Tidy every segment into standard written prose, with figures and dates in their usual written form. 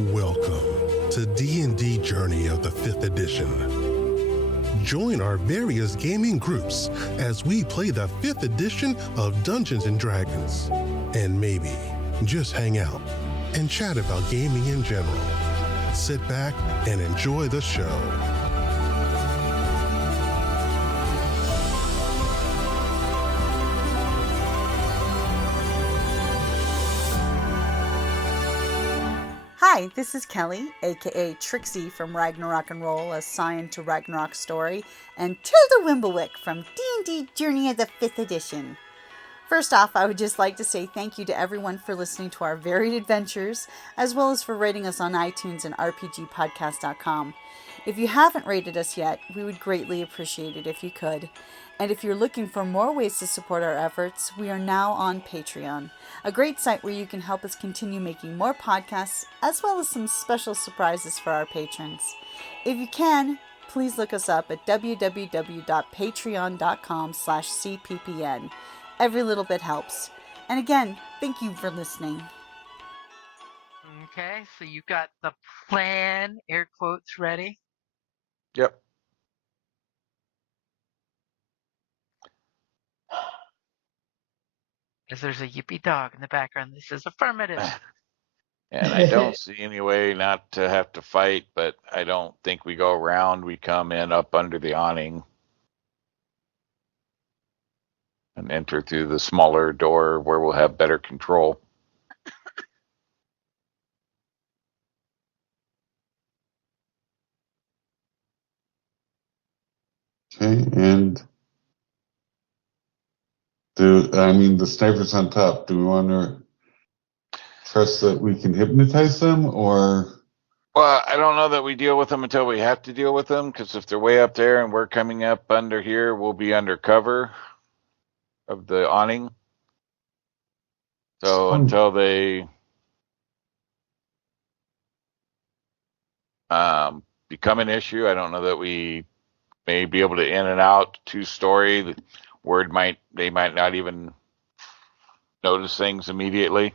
Welcome to D&D Journey of the 5th edition. Join our various gaming groups as we play the 5th edition of Dungeons & Dragons. And maybe just hang out and chat about gaming in general. Sit back and enjoy the show. Hi, this is Kelly, aka Trixie from Ragnarok and Roll, assigned to Ragnarok Story, and Tilda Wimblewick from D&D Journey of the 5th edition. First off, I would just like to say thank you to everyone for listening to our varied adventures, as well as for rating us on iTunes and rpgpodcast.com. If you haven't rated us yet, we would greatly appreciate it if you could. And if you're looking for more ways to support our efforts, we are now on Patreon, a great site where you can help us continue making more podcasts, as well as some special surprises for our patrons. If you can, please look us up at www.patreon.com/cppn. Every little bit helps. And again, thank you for listening. Okay, so you got the plan, air quotes, ready? Yep. Because there's a yippee dog in the background that says affirmative. And I don't see any way not to have to fight, but I don't think we go around. We come in up under the awning and enter through the smaller door where we'll have better control. Okay, and the sniper's on top. Do we want to trust that we can hypnotize them, or? Well, I don't know that we deal with them until we have to deal with them, because if they're way up there and we're coming up under here, we'll be under cover of the awning. So until they become an issue, I don't know that we may be able to in and out 2-story. The word they might not even notice things immediately.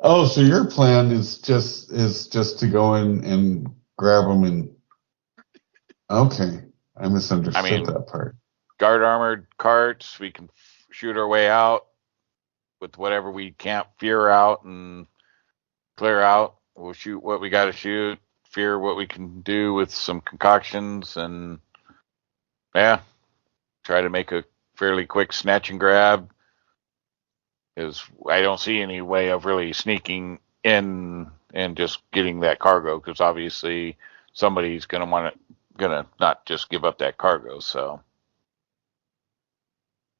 Oh, so your plan is just to go in and grab them and? Okay, I misunderstood that part. Guard armored carts, we can shoot our way out with whatever we can't fear out and clear out. We'll shoot what we got to shoot, fear what we can do with some concoctions, and try to make a fairly quick snatch and grab. Because I don't see any way of really sneaking in and just getting that cargo, because obviously somebody's gonna not just give up that cargo. So,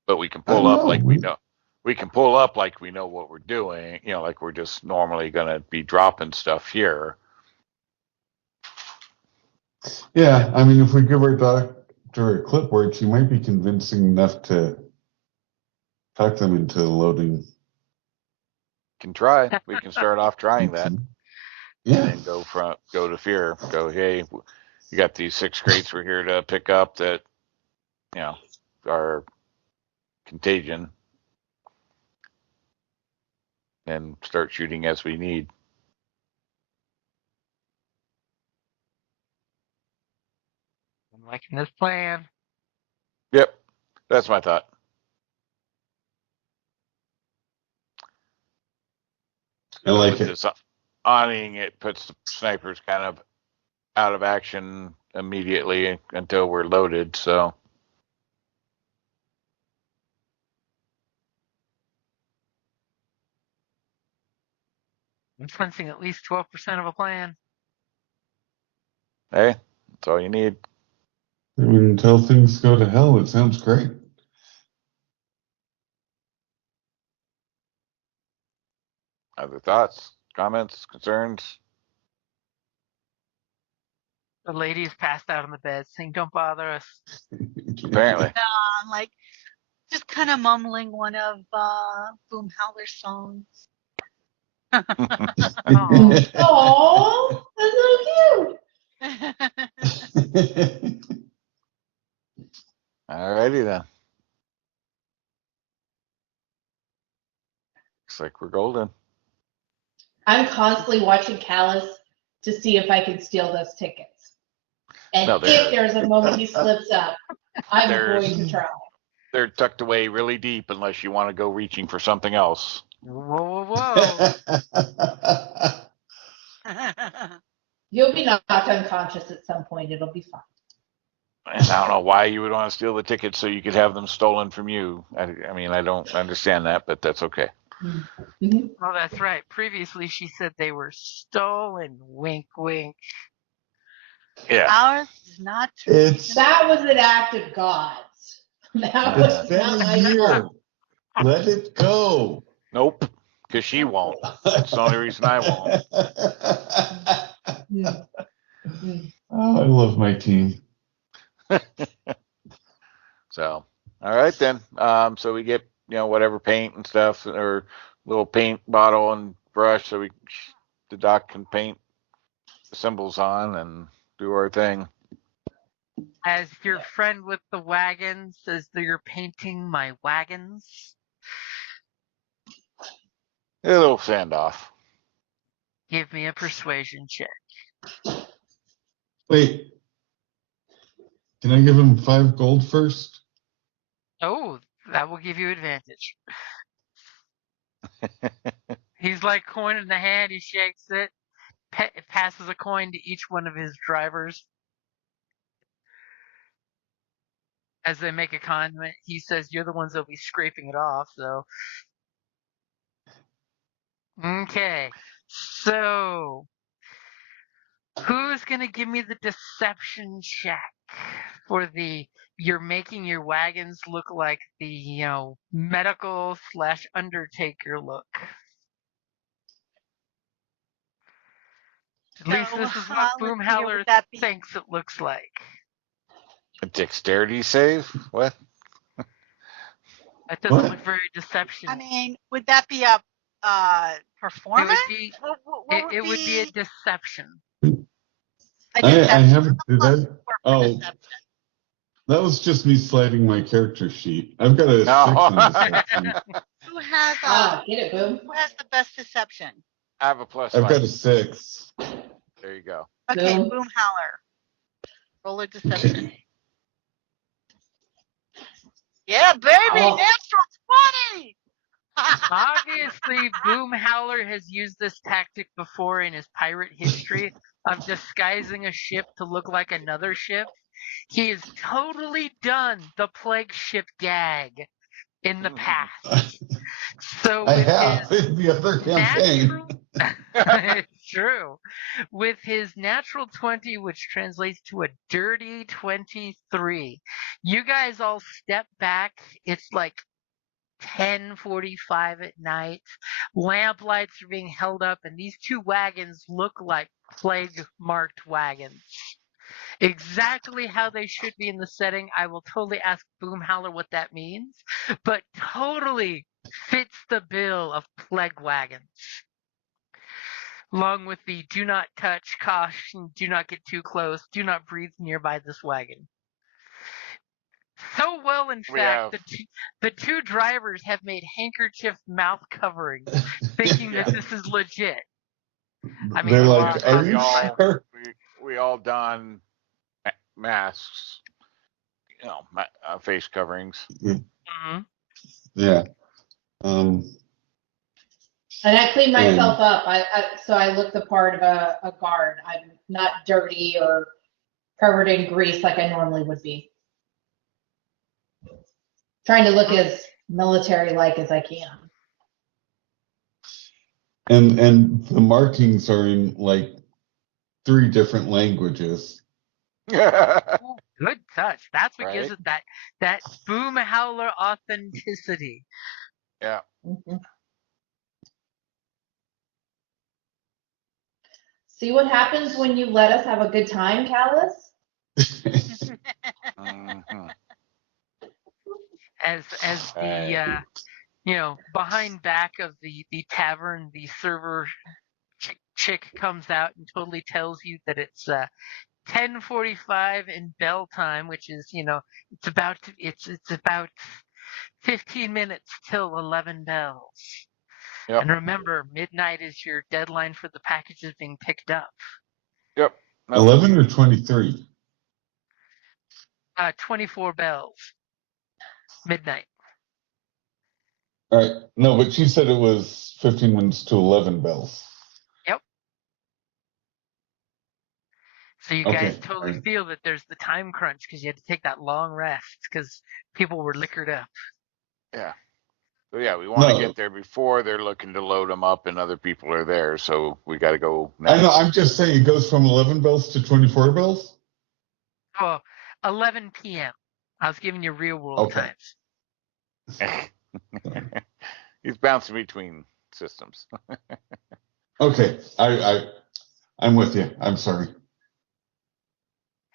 but we can pull up like we know. We can pull up like we know what we're doing. Like we're just normally gonna be dropping stuff here. Yeah, I mean, if we give our doctor a clipboard, she might be convincing enough to talk them into loading. Can try. We can start off trying that. Yeah. And then go to fear. Go, hey, you got these 6 crates we're here to pick up that, are contagion. And start shooting as we need. I'm liking this plan. Yep, that's my thought. I like it. This awning, it puts the snipers kind of out of action immediately until we're loaded. So. Influencing at least 12% of a plan. Hey, that's all you need. I mean, until things go to hell, it sounds great. Other thoughts, comments, concerns? The lady is passed out on the bed saying, "Don't bother us." Apparently. I'm like, just kind of mumbling one of Boom Howler's songs. Oh, that's so cute. Alrighty then. Looks like we're golden. I'm constantly watching Callus to see if I can steal those tickets. And No, if there's a moment he slips up, I'm going to try. They're tucked away really deep unless you want to go reaching for something else. Whoa, whoa, whoa. You'll be knocked unconscious at some point. It'll be fine. And I don't know why you would want to steal the tickets so you could have them stolen from you. I mean, I don't understand that, but that's okay. Mm-hmm. Oh, that's right. Previously, she said they were stolen. Wink, wink. Yeah. Ours is not true. That was an act of God's. That It's was been not a my year. fault. Let it go. Nope. Because she won't. That's the only reason I won't. Oh, I love my team. So, all right then. So we get, whatever paint and stuff, or little paint bottle and brush, so the doc can paint the symbols on and do our thing. As your friend with the wagons, as you're painting my wagons, A little sand off. give me a persuasion check. Wait. Can I give him 5 gold first? Oh, that will give you advantage. He's like coin in the hand. He shakes it, passes a coin to each one of his drivers. As they make a comment, he says, "You're the ones that'll be scraping it off." So, okay. So, who's gonna give me the deception check for you're making your wagons look like the medical / undertaker look? At least this is what Boomhowler thinks it looks like. A dexterity save? What? That doesn't What? look very deception. I mean, would that be a performance? It would be a deception. I haven't. Did I? Oh, that was just me sliding my character sheet. I've got a 6 on deception. Who has Get it, Boom. who has the best deception? I have a plus I've 5. got a 6. There you go. Okay, Boom. Boomhowler. Roll a deception. Okay. Yeah, baby, Oh. natural 20. Obviously, Boomhowler has used this tactic before in his pirate history of disguising a ship to look like another ship. He has totally done the plague ship gag in the past. So I with have his in the other campaign. it's true. With his natural 20, which translates to a dirty 23, you guys all step back. It's like 10:45 at night. Lamp lights are being held up, and these 2 wagons look like plague-marked wagons. Exactly how they should be in the setting. I will totally ask Boomhowler what that means, but totally fits the bill of plague wagons. Along with the do not touch, caution, do not get too close, do not breathe nearby this wagon. So well, in fact, the 2 drivers have made handkerchief mouth coverings, thinking that this is legit. I mean, They're like, are you sure? We all don masks, face coverings. Mm-hmm. Yeah. And I cleaned myself up. So I look the part of a guard. I'm not dirty or covered in grease like I normally would be. Trying to look as military-like as I can. And the markings are in like 3 different languages. Ooh, good touch. That's what Right? gives it that Boomhowler authenticity. Yeah. Mm-hmm. See what happens when you let us have a good time, Callus? Mm-hmm. As the behind back of the tavern, the server chick comes out and totally tells you that it's 10:45 in bell time, which is it's about 15 minutes till 11 bells. Yep. And remember, midnight is your deadline for the packages being picked up. Yep. No. 11 or 23? 24 bells. Midnight. All right. No, but she said it was 15 minutes to 11 bells. Yep. So you guys totally feel that there's the time crunch because you had to take that long rest because people were liquored up. Yeah. So yeah, we want to get there before they're looking to load them up and other people are there. So we got to go now. I know. I'm just saying it goes from 11 bells to 24 bells. Oh, 11 p.m. I was giving you real world times. He's bouncing between systems. Okay. I'm with you. I'm sorry.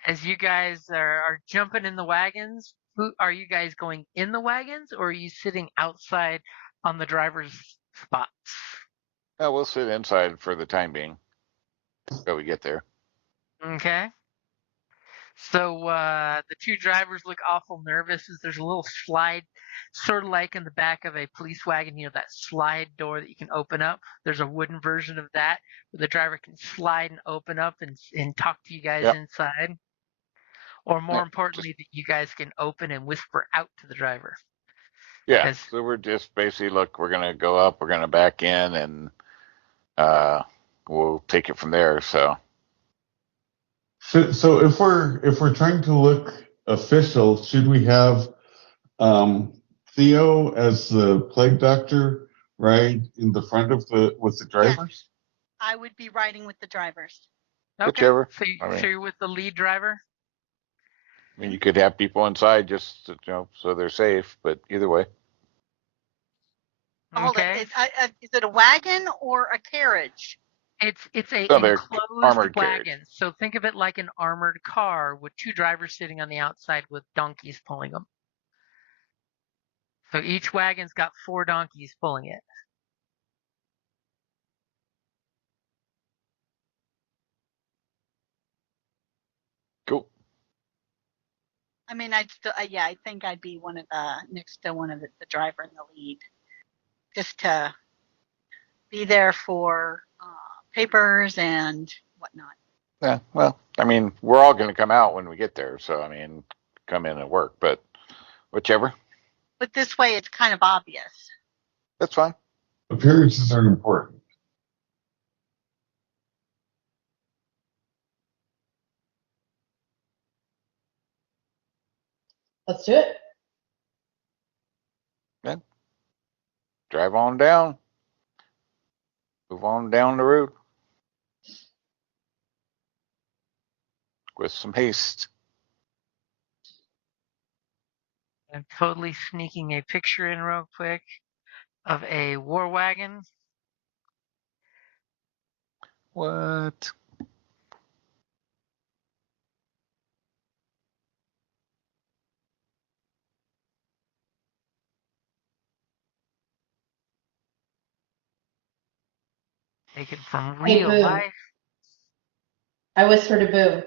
As you guys are jumping in the wagons, are you guys going in the wagons or are you sitting outside on the driver's spots? No, we'll sit inside for the time being until we get there. Okay. So the two drivers look awful nervous as there's a little slide, sort of like in the back of a police wagon, you know, that slide door that you can open up. There's a wooden version of that where the driver can slide and open up and talk to you guys inside. Or more importantly, that you guys can open and whisper out to the driver. Yeah, so we're just basically, look, we're going to go up, we're going to back in, and we'll take it from there. So if we're trying to look official, should we have Theo as the plague doctor right in the front of with the drivers? Yeah. I would be riding with the drivers. Okay. Whichever. So you're with the lead driver? I mean, you could have people inside just to, so they're safe, but either way. Hold it. Is it a wagon or a carriage? It's a enclosed armored wagon. Carriage. So think of it like an armored car with two drivers sitting on the outside with donkeys pulling them. So each wagon's got 4 donkeys pulling it. Cool. I mean, I think I'd be one of next to one of the driver in the lead, just to be there for papers and whatnot. Yeah, well, I mean, we're all going to come out when we get there, so I mean, come in and work, but whichever. But this way, it's kind of obvious. That's fine. Appearances are important. Let's do it. Yeah. Drive on down. Move on down the road. With some haste. I'm totally sneaking a picture in real quick of a war wagon. What? Taken from real life. I whisper to Boo.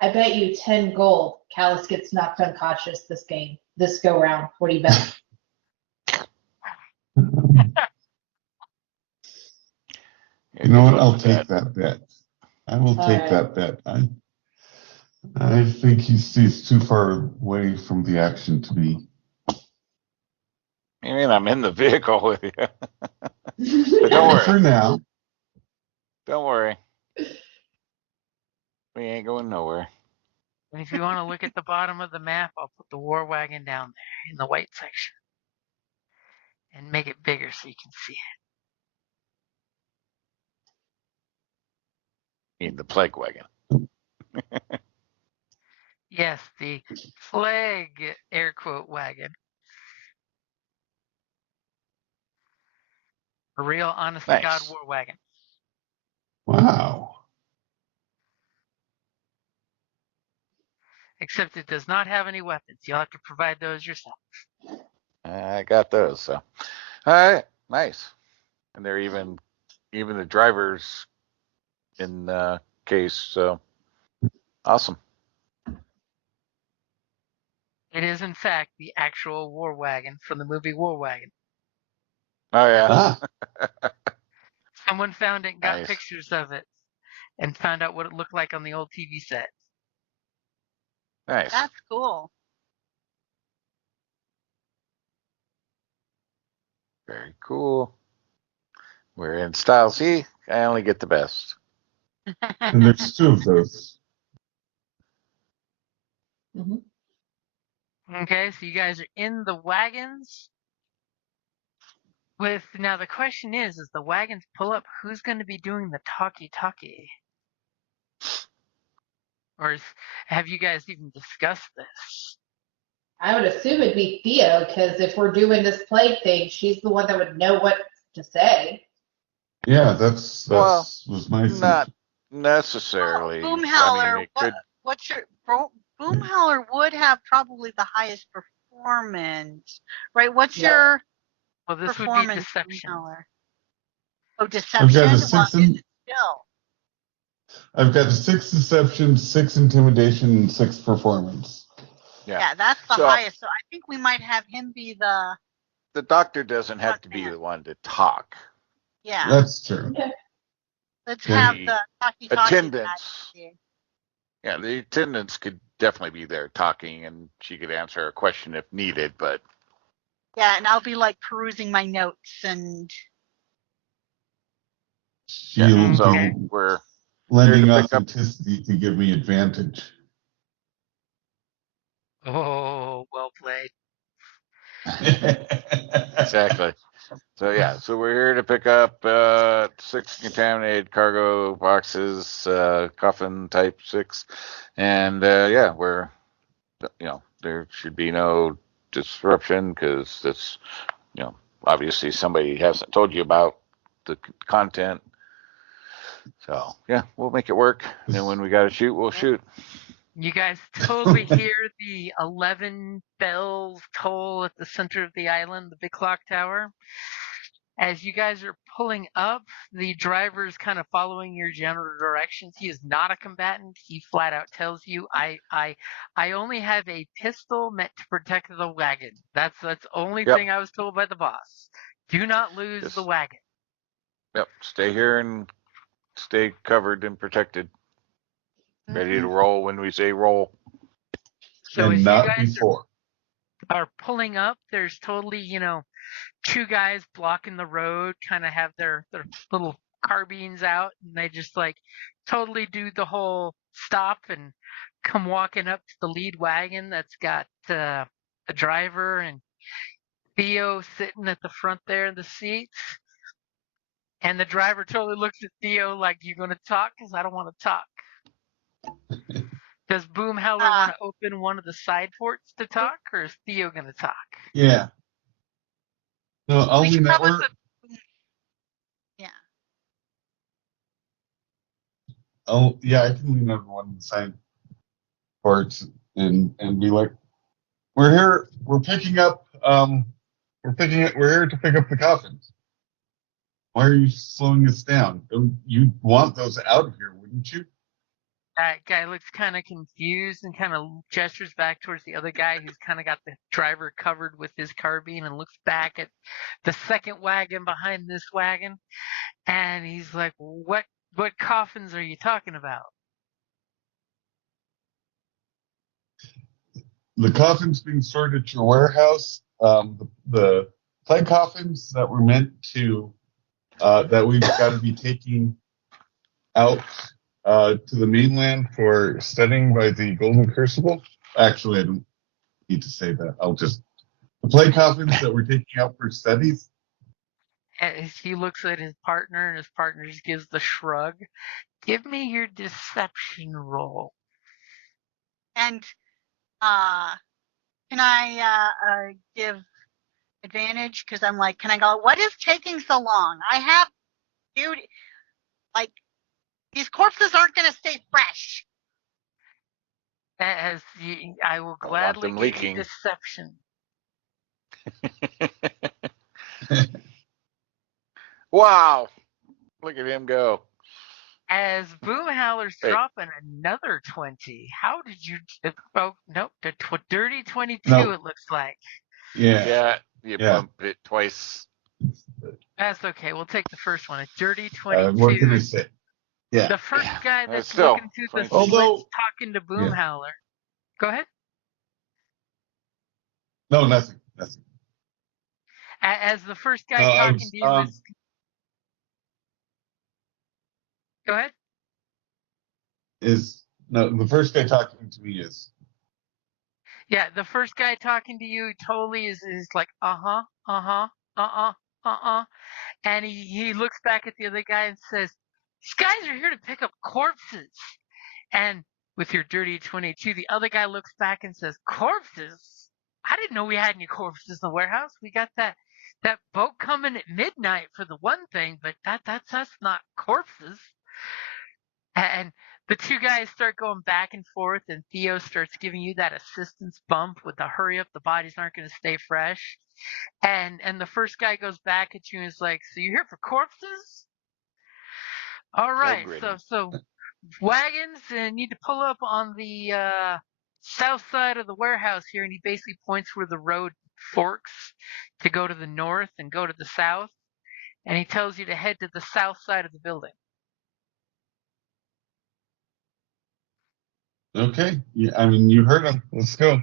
I bet you 10 gold Callus gets knocked unconscious this go round. What do you bet? You know what? I'll take that bet. I will take that bet. I think he's too far away from the action to be. I mean, I'm in the vehicle with you. But don't worry. For now. Don't worry. We ain't going nowhere. And if you want to look at the bottom of the map, I'll put the war wagon down there in the white section. And make it bigger so you can see it. In the plague wagon. Yes, the plague air quote wagon. A real honest to God war wagon. Wow. Except it does not have any weapons. You'll have to provide those yourself. I got those, so. All right, nice. And they're even the drivers in case, so awesome. It is, in fact, the actual war wagon from the movie War Wagon. Oh yeah. Ah, Someone found it and got Nice. pictures of it and found out what it looked like on the old TV set. Nice. That's cool. Very cool. We're in style. See, I only get the best. and there's two of those. Mhm. Okay, so you guys are in the wagons. Now the question is the wagons pull up, who's going to be doing the talkie? Or have you guys even discussed this? I would assume it'd be Theo, because if we're doing this plague thing, she's the one that would know what to say. Yeah, that's Well, was my Not thinking. necessarily. Boomhowler, it could. what's your Boomhowler would have probably the highest performance, right? What's Yeah. your Well, this would be performance, deception. Boomhowler? Oh, I've deception. got a Well, six in, still. I've got a 6 deception, 6 intimidation, and 6 performance. Yeah, that's the So- highest. So I think we might have him be the. The doctor doesn't have to be Front man. the one to talk. Yeah, That's true. let's Yeah. have the talkie guy. Attendance. Yeah, the attendants could definitely be there talking, and she could answer a question if needed. But Yeah, and I'll be like perusing my notes and. She'll so Okay. we're lending here to pick up- authenticity to give me advantage. Oh, well played. exactly. So yeah, so we're here to pick up 6 contaminated cargo boxes, coffin type 6, and yeah, we're there should be no disruption because that's obviously somebody hasn't told you about the content. So yeah, we'll make it work. And then when we got to shoot, we'll shoot. You guys totally hear the 11 bells toll at the center of the island, the big clock tower. As you guys are pulling up, the driver is kind of following your general directions. He is not a combatant. He flat out tells you, I only have a pistol meant to protect the wagon. That's the only Yep. thing I was told by the boss. Do not lose Yes. the wagon. Yep, stay here and stay covered and protected. Ready Mm-hmm. to roll when we say roll. So as and you not guys before. are pulling up, there's totally, two guys blocking the road, kind of have their little carbines out, and they just like totally do the whole stop and come walking up to the lead wagon that's got the driver and Theo sitting at the front there in the seats. And the driver totally looks at Theo like, "You gonna talk? Because I don't want to talk." Does Boomhowler want to open one of the side ports to talk, or is Theo gonna talk? Yeah. No, I'll We should lean probably over. Yeah. I can lean over one of the side parts and be like, we're here. We're picking up. We're here to pick up the coffins. Why are you slowing us down? You'd want those out of here, wouldn't you? That guy looks kind of confused and kind of gestures back towards the other guy who's kind of got the driver covered with his carbine and looks back at the second wagon behind this wagon. And he's like, what coffins are you talking about? The coffins being stored at your warehouse, the clay coffins that were meant to, that we've got to be taking out to the mainland for studying by the Golden Crucible. Actually, I don't need to say that. The clay coffins that we're taking out for studies. As he looks at his partner and his partner just gives the shrug. Give me your deception roll. And can I give advantage? Because I'm like, can I go, what is taking so long? I have duty. Like, these corpses aren't going to stay fresh. I will Don't want gladly them give leaking. you deception. Wow. Look at him go. As Boomhowler's Hey. dropping another 20. How did you... Oh, nope. The dirty 22, No. it looks like. Yeah. Yeah, you Yeah. bumped it twice. That's okay. We'll take the first one. A dirty What 22. can I say? Yeah. The first guy That's that's still looking through the 22. slits Although, talking to yeah. Boomhowler. Go ahead. No, nothing. Nothing. As the first guy No, talking to you is. Go ahead. The first guy talking to me is. Yeah, the first guy talking to you totally is like, and he looks back at the other guy and says, "These guys are here to pick up corpses." And with your dirty 22, the other guy looks back and says, "Corpses? I didn't know we had any corpses in the warehouse. We got that boat coming at midnight for the one thing, but that's us, not corpses." And the two guys start going back and forth, and Theo starts giving you that assistance bump with the hurry up, the bodies aren't going to stay fresh. And the first guy goes back at you and is like, "So you're here for corpses? All right, so wagons need to pull up on the south side of the warehouse here," and he basically points where the road forks to go to the north and go to the south, and he tells you to head to the south side of the building. Okay. Yeah, I mean, you heard him. Let's go.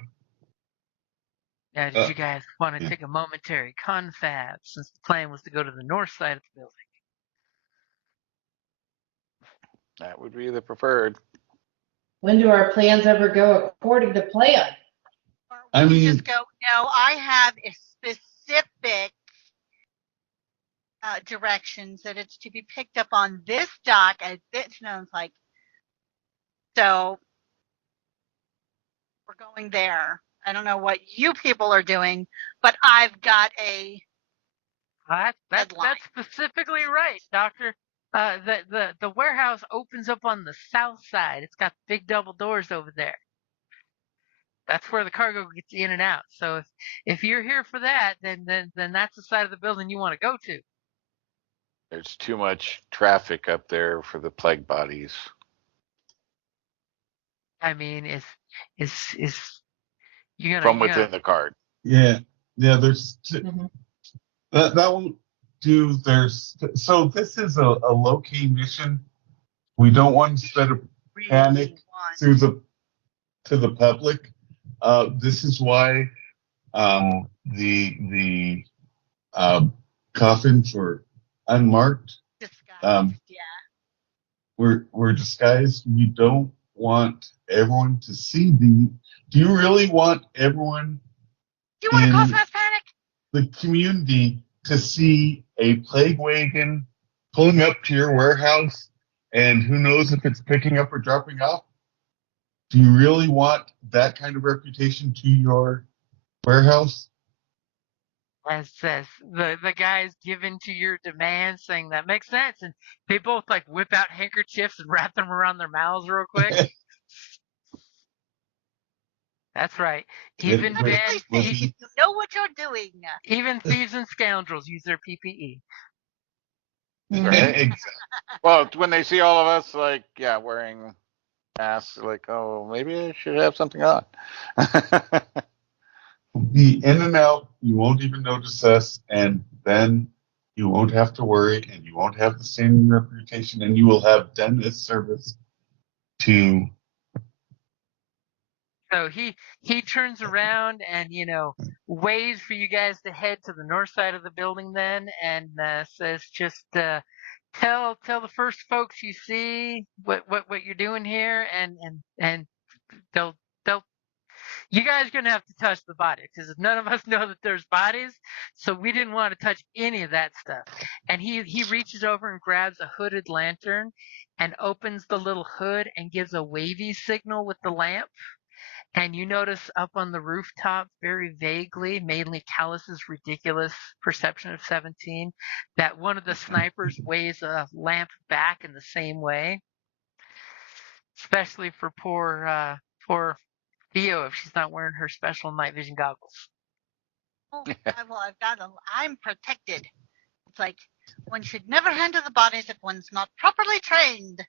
Now, did you guys want to take a momentary confab, since the plan was to go to the north side of the building? That would be the preferred. When do our plans ever go according to plan? I mean, just go, no, I have a specific directions that it's to be picked up on this dock at this, it's like, so we're going there. I don't know what you people are doing, but I've got a That's specifically right, Doctor. The warehouse opens up on the south side. It's got big double doors over there. That's where the cargo gets in and out. So if you're here for that, then that's the side of the building you want to go to. There's too much traffic up there for the plague bodies. I mean, is you're gonna From within the card. Yeah. There's that won't do. So this is a low key mission. We don't want to spread a panic to the public. This is why the coffins were unmarked. disguised. We're disguised. We don't want everyone to see the. Do you really want everyone? Do you want to cause mass panic? The community to see a plague wagon pulling up to your warehouse, and who knows if it's picking up or dropping off? Do you really want that kind of reputation to your warehouse? As the guys give in to your demands, saying that makes sense, and they both like whip out handkerchiefs and wrap them around their mouths real quick. That's right. Even you know what you're doing. Even thieves and scoundrels use their PPE. Right. Well, when they see all of us, like, wearing masks, like, oh, maybe I should have something on. Be in and out. You won't even notice us, and then you won't have to worry, and you won't have the same reputation, and you will have done this service to. So he turns around and waves for you guys to head to the north side of the building then, and says, just tell the first folks you see what you're doing here, and they'll you guys are gonna have to touch the body because none of us know that there's bodies, so we didn't want to touch any of that stuff. And he reaches over and grabs a hooded lantern and opens the little hood and gives a wavy signal with the lamp. And you notice up on the rooftop, very vaguely, mainly Callus's ridiculous perception of 17, that one of the snipers waves a lamp back in the same way. Especially for poor Theo if she's not wearing her special night vision goggles. Oh, I'm protected. It's like one should never handle the bodies if one's not properly trained.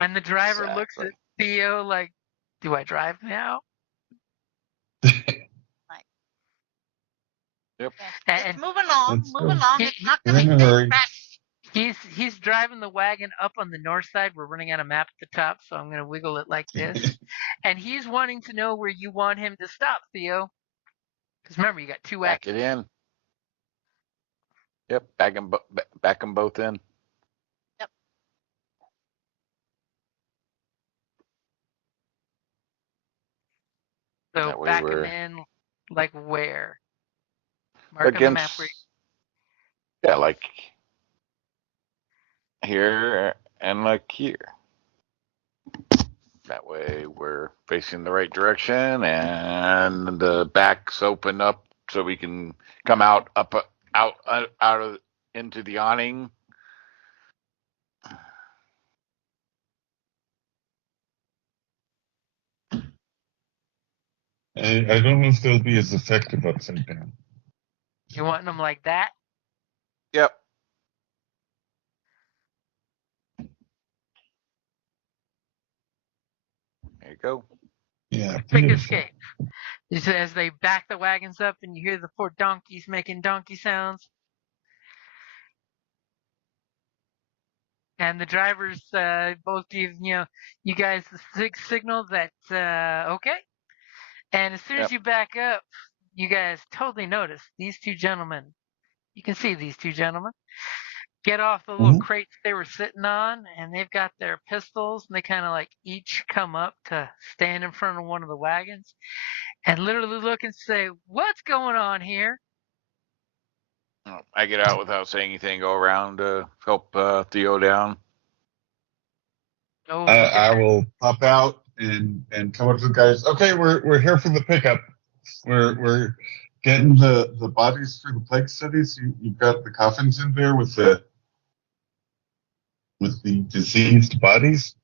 And the driver looks at Theo like, do I drive now? Yep. And It's moving along, Let's moving go. along. He- It's not We're going in to a hurry. crash. he's driving the wagon up on the north side. We're running out of map at the top, so I'm going to wiggle it like this. And he's wanting to know where you want him to stop, Theo. Because remember, you got two Back wagons. it in. Yep. Back them both in. So That way back him we're in, like where? Mark on the map where. yeah, like here and like here. That way we're facing the right direction and the backs open up so we can come out of into the awning. I don't know if they'll be as effective upside down. You want them like that? Yep. There you go. Yeah, Quick beautiful. escape. Just as they back the wagons up and you hear the poor donkeys making donkey sounds. And the drivers both give you guys the signal that okay. And as soon as Yep. you back up, you guys totally notice these two gentlemen. You can see these two gentlemen get off the little crates they were sitting on, and they've got their pistols, and they kind of like each come up to stand in front of one of the wagons and literally look and say, "What's going on here?" I get out without saying anything, go around to help Theo down. Oh, I will pop out and come up to the guys. Okay, we're here for the pickup. We're getting the bodies for the plague studies. You've got the coffins in there with the diseased bodies.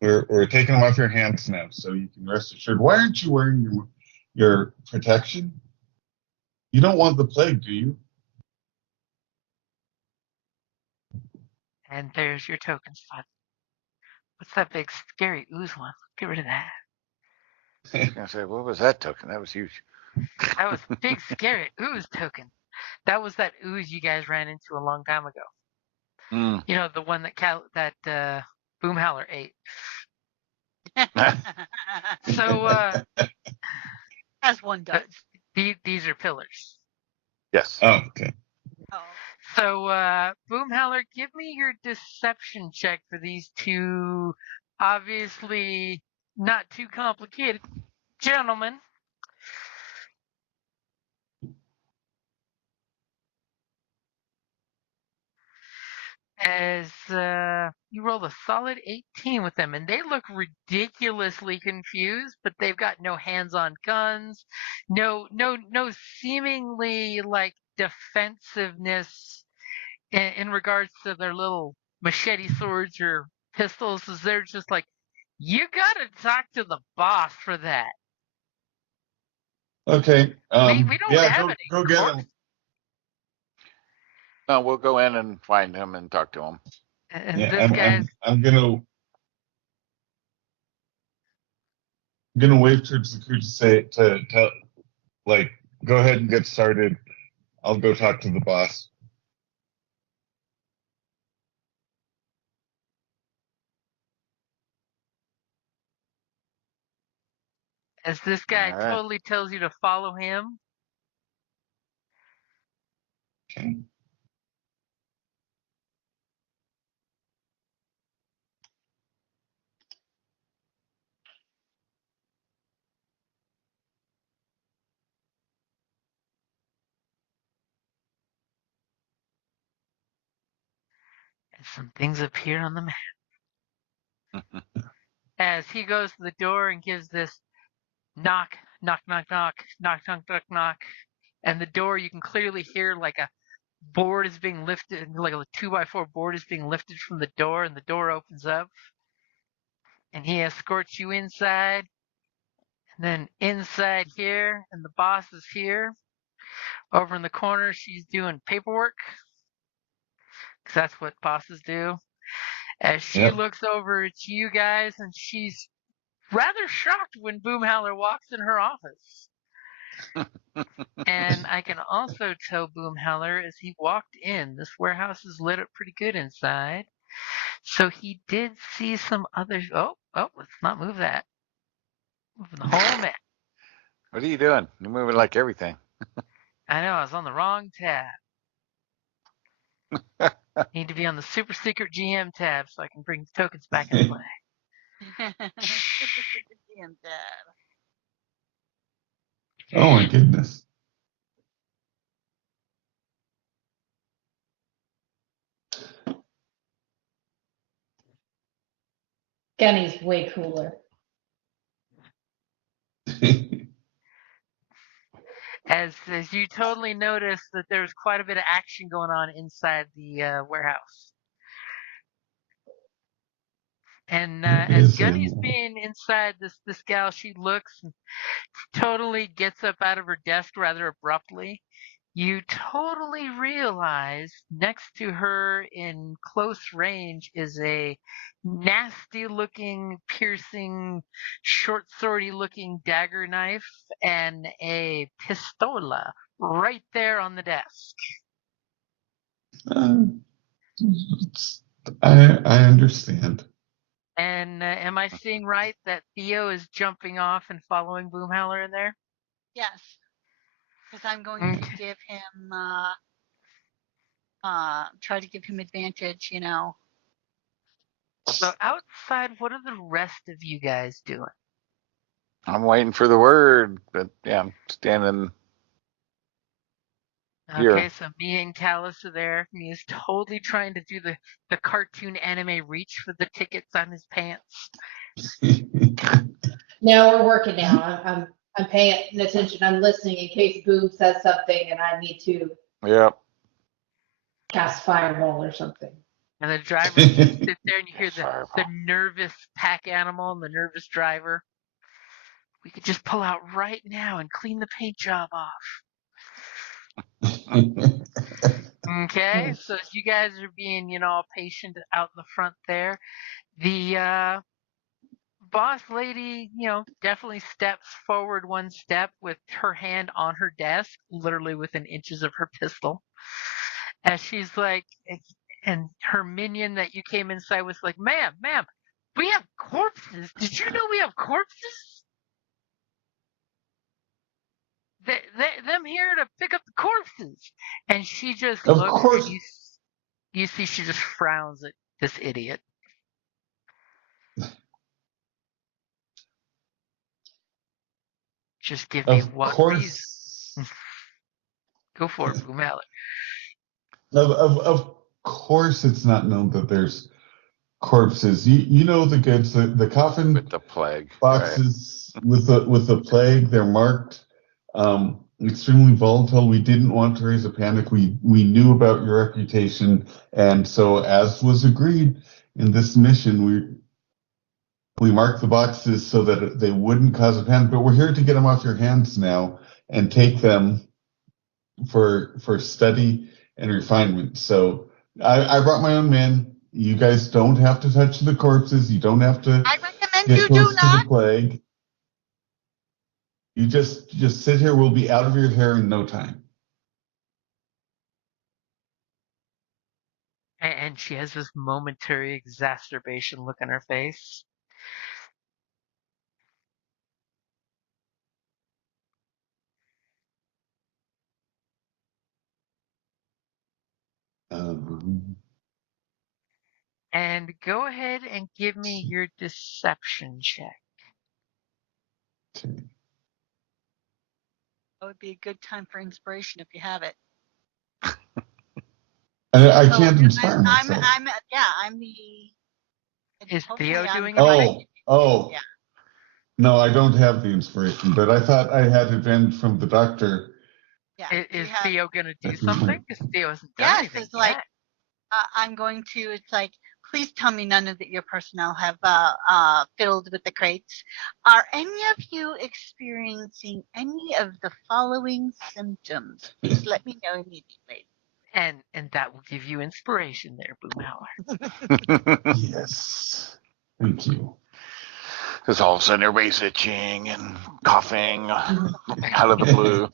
We're taking them off your hands now, so you can rest assured. Why aren't you wearing your protection? You don't want the plague, do you? And there's your token spot. What's that big scary ooze one? Get rid of that. I was gonna say, what was that token? That was huge. That was big scary ooze token. That was that ooze you guys ran into a long time ago. Mm. You know, the one that Boomhowler ate. So As one does. these are pillars. Yes. Oh, okay. Oh. So Boomhowler, give me your deception check for these two obviously not too complicated gentlemen. As you rolled a solid 18 with them, and they look ridiculously confused, but they've got no hands on guns, no seemingly like defensiveness in regards to their little machete swords or pistols, as they're just like, you gotta talk to the boss for that. Okay. We don't yeah, have go get them. No, we'll go in and find him and talk to him. And Yeah, this guy's I'm gonna wave towards the crew to say to tell, like, go ahead and get started. I'll go talk to the boss. as this guy All right. totally tells you to follow him. Okay. And some things appear on the map. As he goes to the door and gives this knock, knock, knock, knock, knock, knock, knock, knock. And the door, you can clearly hear like a board is being lifted, like a 2x4 board is being lifted from the door, and the door opens up. And he escorts you inside. And then inside here, and the boss is here. Over in the corner, she's doing paperwork. Because that's what bosses do. As she looks over at you guys, and she's rather shocked when Boomhowler walks in her office. And I can also tell Boomhowler as he walked in, this warehouse is lit up pretty good inside. So he did see some other. Oh, let's not move that. Moving the whole map. What are you doing? You're moving like everything. I know, I was on the wrong tab. Need to be on the super secret GM tab so I can bring the tokens back into play. Damn dad. Oh my goodness. Gunny's way cooler. As you totally notice that there's quite a bit of action going on inside the warehouse. And as Gunny's being inside, this gal, she looks and totally gets up out of her desk rather abruptly. You totally realize next to her in close range is a nasty looking, piercing, short swordy looking dagger knife and a pistola right there on the desk. I understand. And am I seeing right that Theo is jumping off and following Boomhowler in there? Yes. Because I'm going to give him, try to give him advantage, you know. So outside, what are the rest of you guys doing? I'm waiting for the word, but yeah, I'm standing here. Okay, so me and Callus are there. He is totally trying to do the cartoon anime reach for the tickets on his pants. No, we're working now. I'm paying attention. I'm listening in case Boom says something and I need to Yep. cast fireball or something. And the driver just sit there and you hear the nervous pack animal and the nervous driver. We could just pull out right now and clean the paint job off. Okay, so as you guys are being, all patient out in the front there, the boss lady, definitely steps forward one step with her hand on her desk, literally within inches of her pistol. As she's like, and her minion that you came inside with, like, ma'am, we have corpses. Did you know we have corpses? Them here to pick up the corpses. And she just Of looks, course. and you see she just frowns at this idiot. Just give me one reason. Go for it, Boomhowler. Of course, it's not known that there's corpses. You know the goods, the coffin With the plague. boxes with the plague. They're marked extremely volatile. We didn't want to raise a panic. We knew about your reputation, and so as was agreed in this mission, we marked the boxes so that they wouldn't cause a panic. But we're here to get them off your hands now and take them for study and refinement. So I brought my own men. You guys don't have to touch the corpses. You don't have to I recommend get you close do to not. the plague. You just sit here. We'll be out of your hair in no time. And she has this momentary exacerbation look on her face. And go ahead and give me your deception check. Okay. That would be a good time for inspiration if you have it. I can't inspire myself. I'm the. Is Theo doing it? Oh. Yeah. No, I don't have the inspiration, but I thought I had advantage from the doctor. Yeah. Is Theo going to do something? Because Theo hasn't done anything it's like, yet. I'm going to, it's like, please tell me none of your personnel have filled with the crates. Are any of you experiencing any of the following symptoms? Please let me know immediately. And that will give you inspiration there, Boomhowler. Yes. Thank you. Because all of a sudden everybody's itching and coughing out of the blue.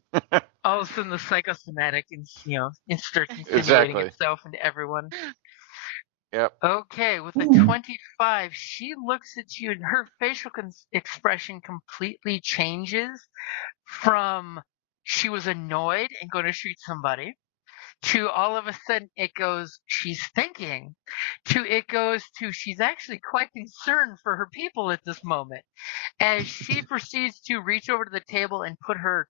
All of a sudden, the psychosomatic, starts insinuating Exactly. itself into everyone. Yep. Okay, with a Ooh. 25, she looks at you, and her facial expression completely changes from she was annoyed and going to shoot somebody to all of a sudden it goes, she's thinking, to it goes to she's actually quite concerned for her people at this moment. As she proceeds to reach over to the table and put her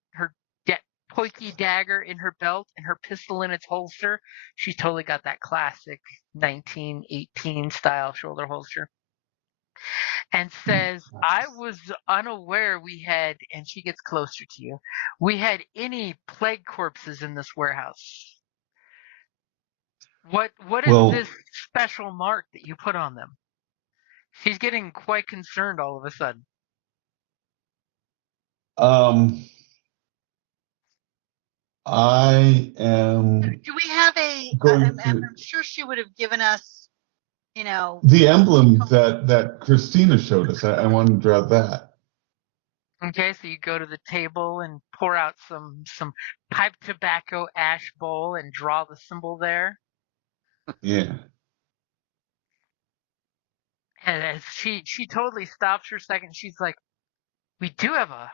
pointy dagger in her belt and her pistol in its holster. She's totally got that classic 1918 style shoulder holster. And says, I was unaware we had, and she gets closer to you, we had any plague corpses in this warehouse. What is this special mark that you put on them? She's getting quite concerned all of a sudden. I am. Do we have I'm sure she would have given us, the emblem that Christina showed us. I want to draw that. Okay, so you go to the table and pour out some pipe tobacco ash bowl and draw the symbol there. Yeah. And as she totally stops for a second, she's like, we do have a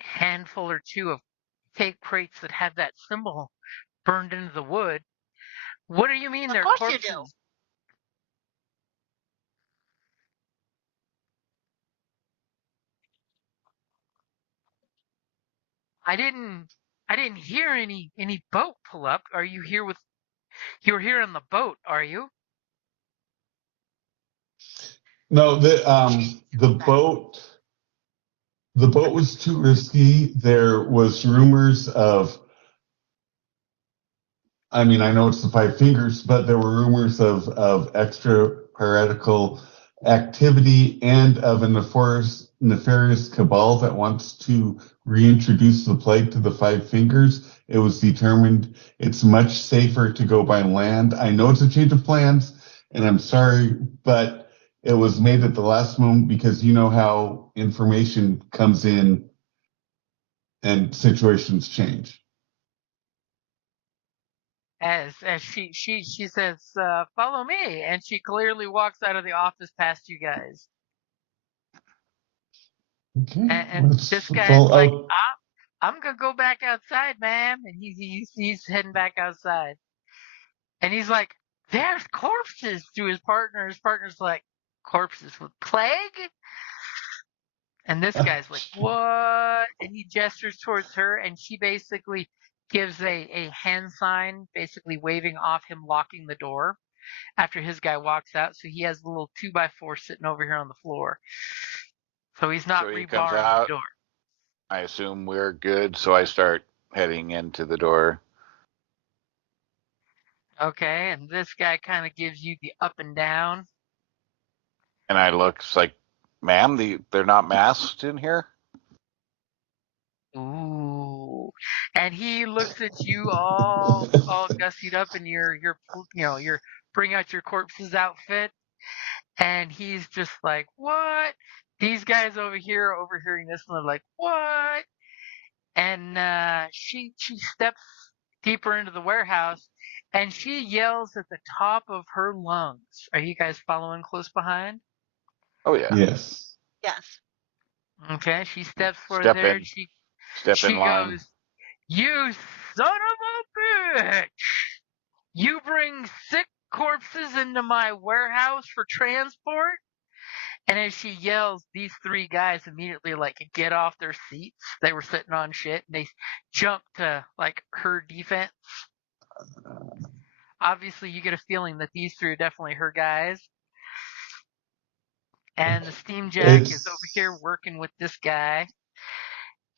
handful or two of cake crates that have that symbol burned into the wood. What do you mean they're course corpses? You do. I didn't hear any boat pull up. Are you here with? You're here on the boat, are you? No, the boat was too risky. There was rumors of. I mean, I know it's the Five Fingers, but there were rumors of extra piratical activity and of a nefarious cabal that wants to reintroduce the plague to the Five Fingers. It was determined it's much safer to go by land. I know it's a change of plans, and I'm sorry, but it was made at the last moment because you know how information comes in and situations change. As she says, follow me, and she clearly walks out of the office past you guys. Okay, And this guy's like, I'm gonna go back outside, ma'am, and he's heading back outside, and he's like, there's corpses to his partner. His partner's like, corpses with plague? And this guy's like, what? And he gestures towards her, and she basically gives a hand sign, basically waving off him locking the door after his guy walks out. So he has a little 2x4 sitting over here on the floor. So he's not rebarring the door. I assume we're good, so I start heading into the door. Okay, and this guy kind of gives you the up and down. And I look, it's like, ma'am, they're not masked in here? Ooh. And he looks at you all gussied up in your bring out your corpses outfit, and he's just like, what? These guys over here are overhearing this and they're like, what? And she steps deeper into the warehouse and she yells at the top of her lungs. Are you guys following close behind? Oh yeah. Yes. Yes. Okay, she steps forward there. She in line. goes, you son of a bitch! You bring sick corpses into my warehouse for transport? And as she yells, these three guys immediately get off their seats. They were sitting on shit and they jump to her defense. Obviously, you get a feeling that these three are definitely her guys. And the steam jack is over here working with this guy.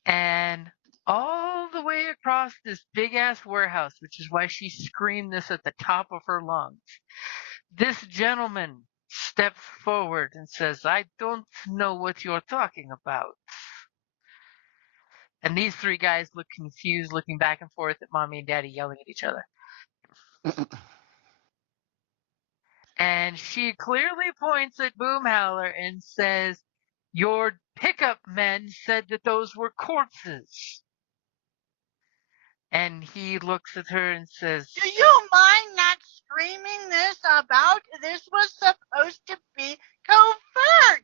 And all the way across this big ass warehouse, which is why she screamed this at the top of her lungs, this gentleman steps forward and says, I don't know what you're talking about. And these three guys look confused, looking back and forth at mommy and daddy yelling at each other. And she clearly points at Boomhowler and says, your pickup men said that those were corpses. And he looks at her and says, Do you mind not screaming this about? This was supposed to be covert.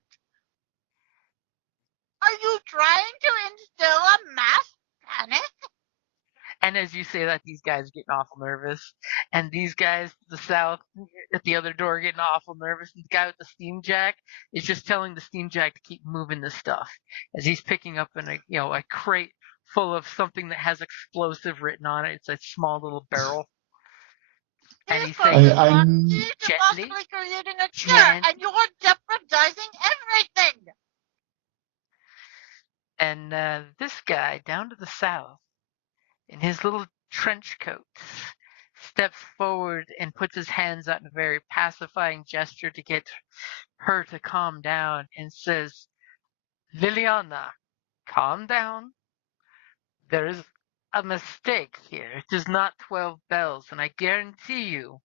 Are you trying to instill a mass panic? and as you say that, these guys are getting awful nervous. And these guys to the south at the other door are getting awful nervous. And the guy with the steam jack is just telling the steam jack to keep moving this stuff as he's picking up a crate full of something that has explosive written on it. It's a small little barrel. And he's saying, You're gently, possibly creating a chair, and you're jeopardizing everything. And this guy down to the south, in his little trench coat, steps forward and puts his hands out in a very pacifying gesture to get her to calm down and says, Liliana, calm down. There is a mistake here. It is not 12 bells, and I guarantee you,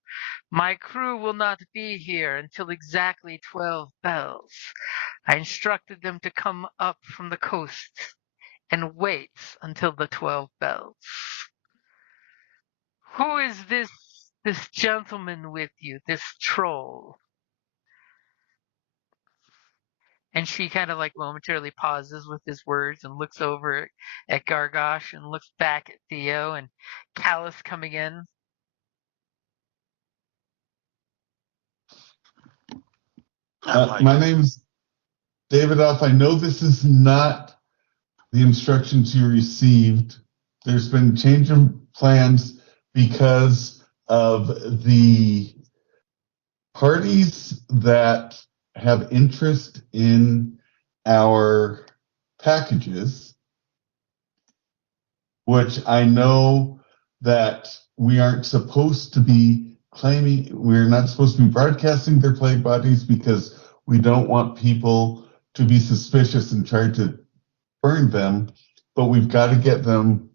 my crew will not be here until exactly 12 bells. I instructed them to come up from the coast and wait until the 12 bells. Who is this gentleman with you, this troll? And she kind of like momentarily pauses with his words and looks over at Gargosh and looks back at Theo and Callus coming in. My name's David Off. I know this is not the instructions you received. There's been change of plans because of the parties that have interest in our packages, which I know that we aren't supposed to be claiming, we're not supposed to be broadcasting their plague bodies because we don't want people to be suspicious and try to burn them, but we've got to get them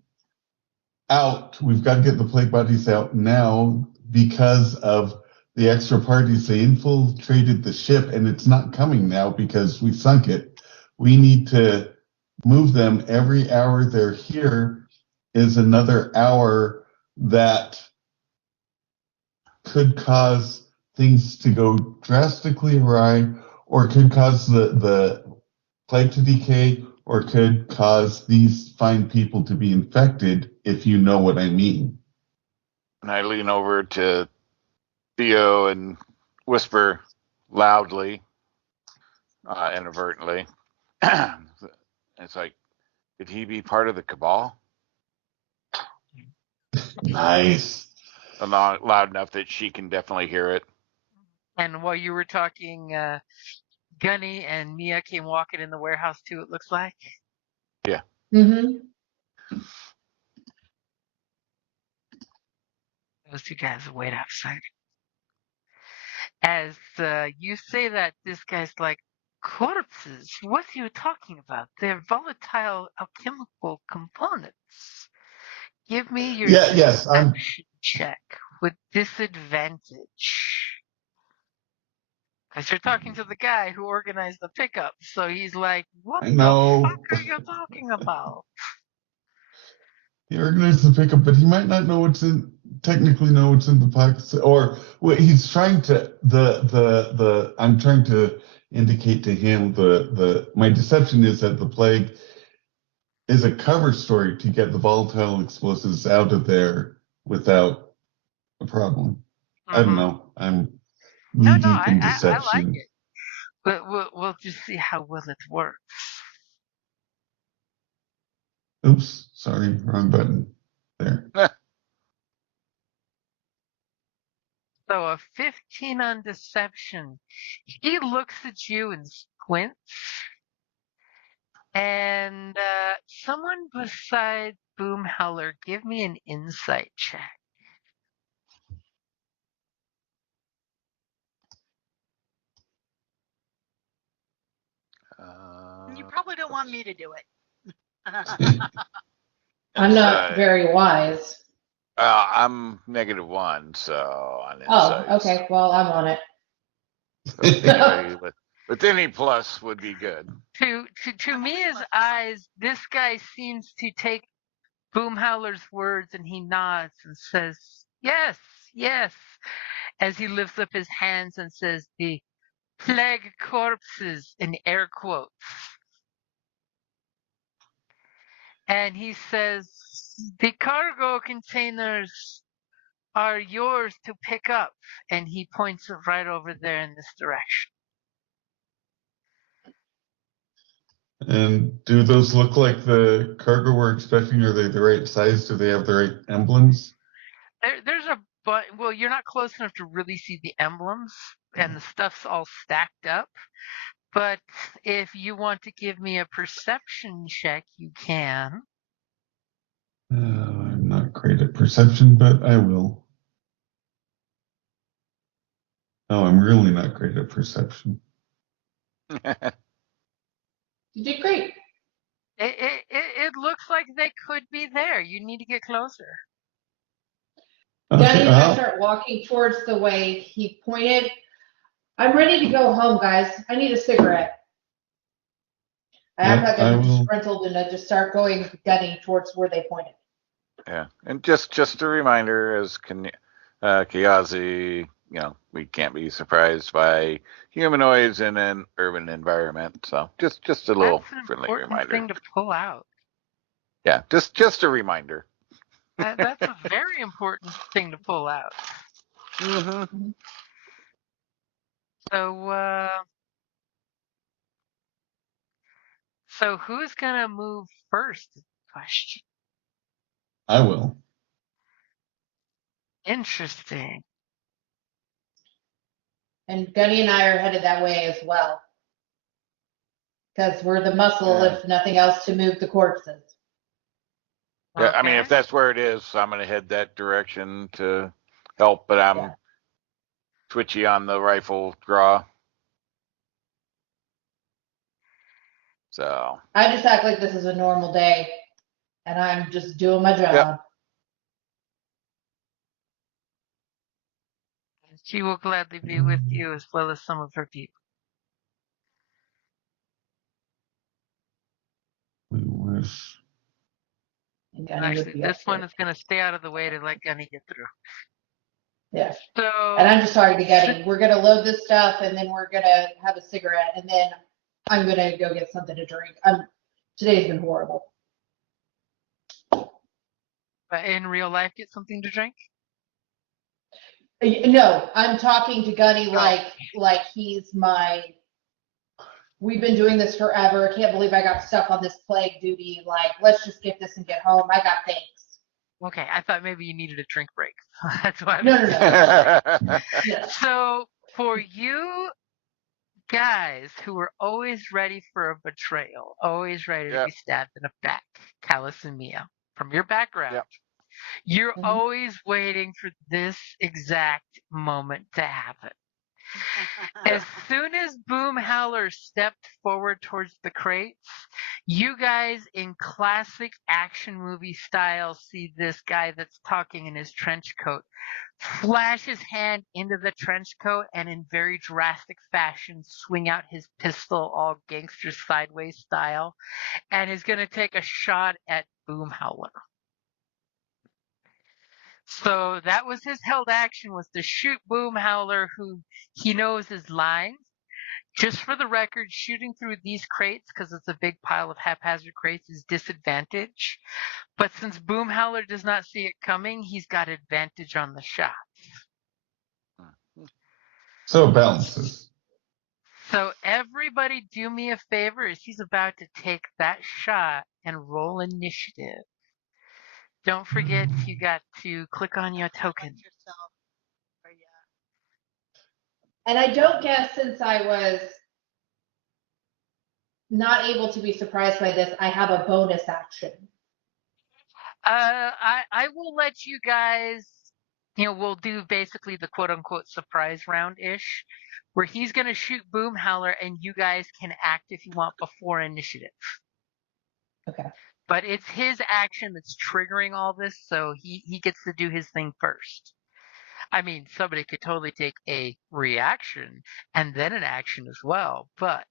out. We've got to get the plague bodies out now because of the extra parties. They infiltrated the ship and it's not coming now because we sunk it. We need to move them. Every hour they're here is another hour that could cause things to go drastically awry, or could cause the plague to decay, or could cause these fine people to be infected, if you know what I mean. And I lean over to Theo and whisper loudly, inadvertently. It's like, could he be part of the cabal? Nice. Not loud enough that she can definitely hear it. And while you were talking, Gunny and Mia came walking in the warehouse too, it looks like. Yeah. Mm-hmm. Those two guys wait outside. As you say that, this guy's like, corpses? What are you talking about? They're volatile alchemical components. Give me your deception check with disadvantage. Because you're talking to the guy who organized the pickup, so he's like, what the fuck are you talking about? He organized the pickup, but he might not know technically know what's in the pockets, or what he's trying to, I'm trying to indicate to him my deception is that the plague is a cover story to get the volatile explosives out of there without a problem. Mm-hmm. I don't know. I'm knee deep in deception. I like it. But we'll just see how well it works. Oops, sorry, wrong button. There. So a 15 on deception. He looks at you and squints. And someone beside Boomhowler, give me an insight check. You probably don't want me to do it. I'm not very wise. I'm -1, so on insights. Oh, okay. Well, I'm on it. So anyway, with any plus would be good. To Mia's eyes, this guy seems to take Boomhowler's words and he nods and says, "Yes, yes," as he lifts up his hands and says, "The plague corpses," in air quotes. And he says, "The cargo containers are yours to pick up." And he points it right over there in this direction. And do those look like the cargo we're expecting? Are they the right size? Do they have the right emblems? There's a but. Well, you're not close enough to really see the emblems, and the stuff's all stacked up. But if you want to give me a perception check, you can. I'm not great at perception, but I will. Oh, I'm really not great at perception. You did great. It looks like they could be there. You need to get closer. Gunny Okay, and I start walking towards the way he pointed. I'm ready to go home, guys. I need a cigarette. I act like I'm disgruntled and I just start going gunning towards where they pointed. Yeah, and just a reminder, as Kiyazi, we can't be surprised by humanoids in an urban environment. So just a little friendly reminder. That's an important thing to pull out. Yeah, just a reminder. That's a very important thing to pull out. Mm-hmm. So who's gonna move first? Is the question. I will. Interesting. And Gunny and I are headed that way as well. Because we're the muscle, if nothing else, to move the corpses. Yeah, I mean, if that's where it is, I'm going to head that direction to help, but I'm twitchy on the rifle draw. So I just act like this is a normal day, and I'm just doing my job. Yep. She will gladly be with you as well as some of her people. We wish. Actually, this one is going to stay out of the way to let Gunny get through. Yeah. So, and I'm just talking to Gunny. We're going to load this stuff, and then we're going to have a cigarette, and then I'm going to go get something to drink. Today's been horrible. But in real life, get something to drink? No, I'm talking to Gunny like he's my. We've been doing this forever. I can't believe I got stuck on this plague duty. Like, let's just get this and get home. I got things. Okay, I thought maybe you needed a drink break. That's why. No. So for you guys who are always ready for a betrayal, always ready to be stabbed in the back, Calisthenia, from your background, you're always waiting for this exact moment to happen. As soon as Boomhowler stepped forward towards the crates, you guys in classic action movie style see this guy that's talking in his trench coat flash his hand into the trench coat and in very drastic fashion swing out his pistol all gangster sideways style and is going to take a shot at Boomhowler. So that was his held action, was to shoot Boomhowler, who he knows is lying. Just for the record, shooting through these crates, because it's a big pile of haphazard crates, is disadvantage. But since Boomhowler does not see it coming, he's got advantage on the shot. So it balances. So everybody do me a favor as he's about to take that shot and roll initiative. Don't forget you got to click on your token. And I don't guess, since I was not able to be surprised by this, I have a bonus action. I will let you guys, we'll do basically the quote unquote surprise round ish, where he's going to shoot Boomhowler and you guys can act if you want before initiative. Okay. But it's his action that's triggering all this, so he gets to do his thing first. I mean, somebody could totally take a reaction and then an action as well, but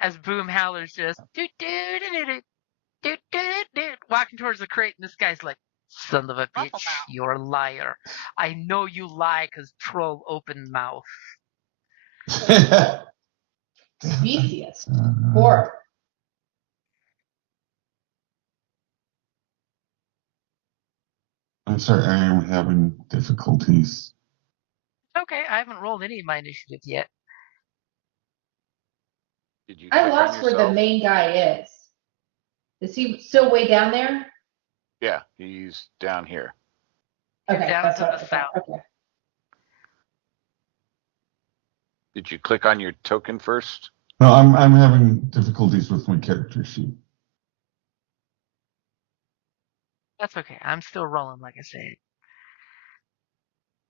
as Boom Howler's just walking towards the crate, and this guy's like, "Son of a bitch, Ruffle mouth. you're a liar. I know you lie because troll open mouth." Specious. Horrible. I'm sorry, I am having difficulties. Okay, I haven't rolled any of my initiative yet. Did you I click on lost where the yourself? main guy is. Is he still way down there? Yeah, he's down here. Okay, Down that's to what the I thought. south. Okay. Did you click on your token first? No, I'm having difficulties with my character sheet. That's okay. I'm still rolling, like I said.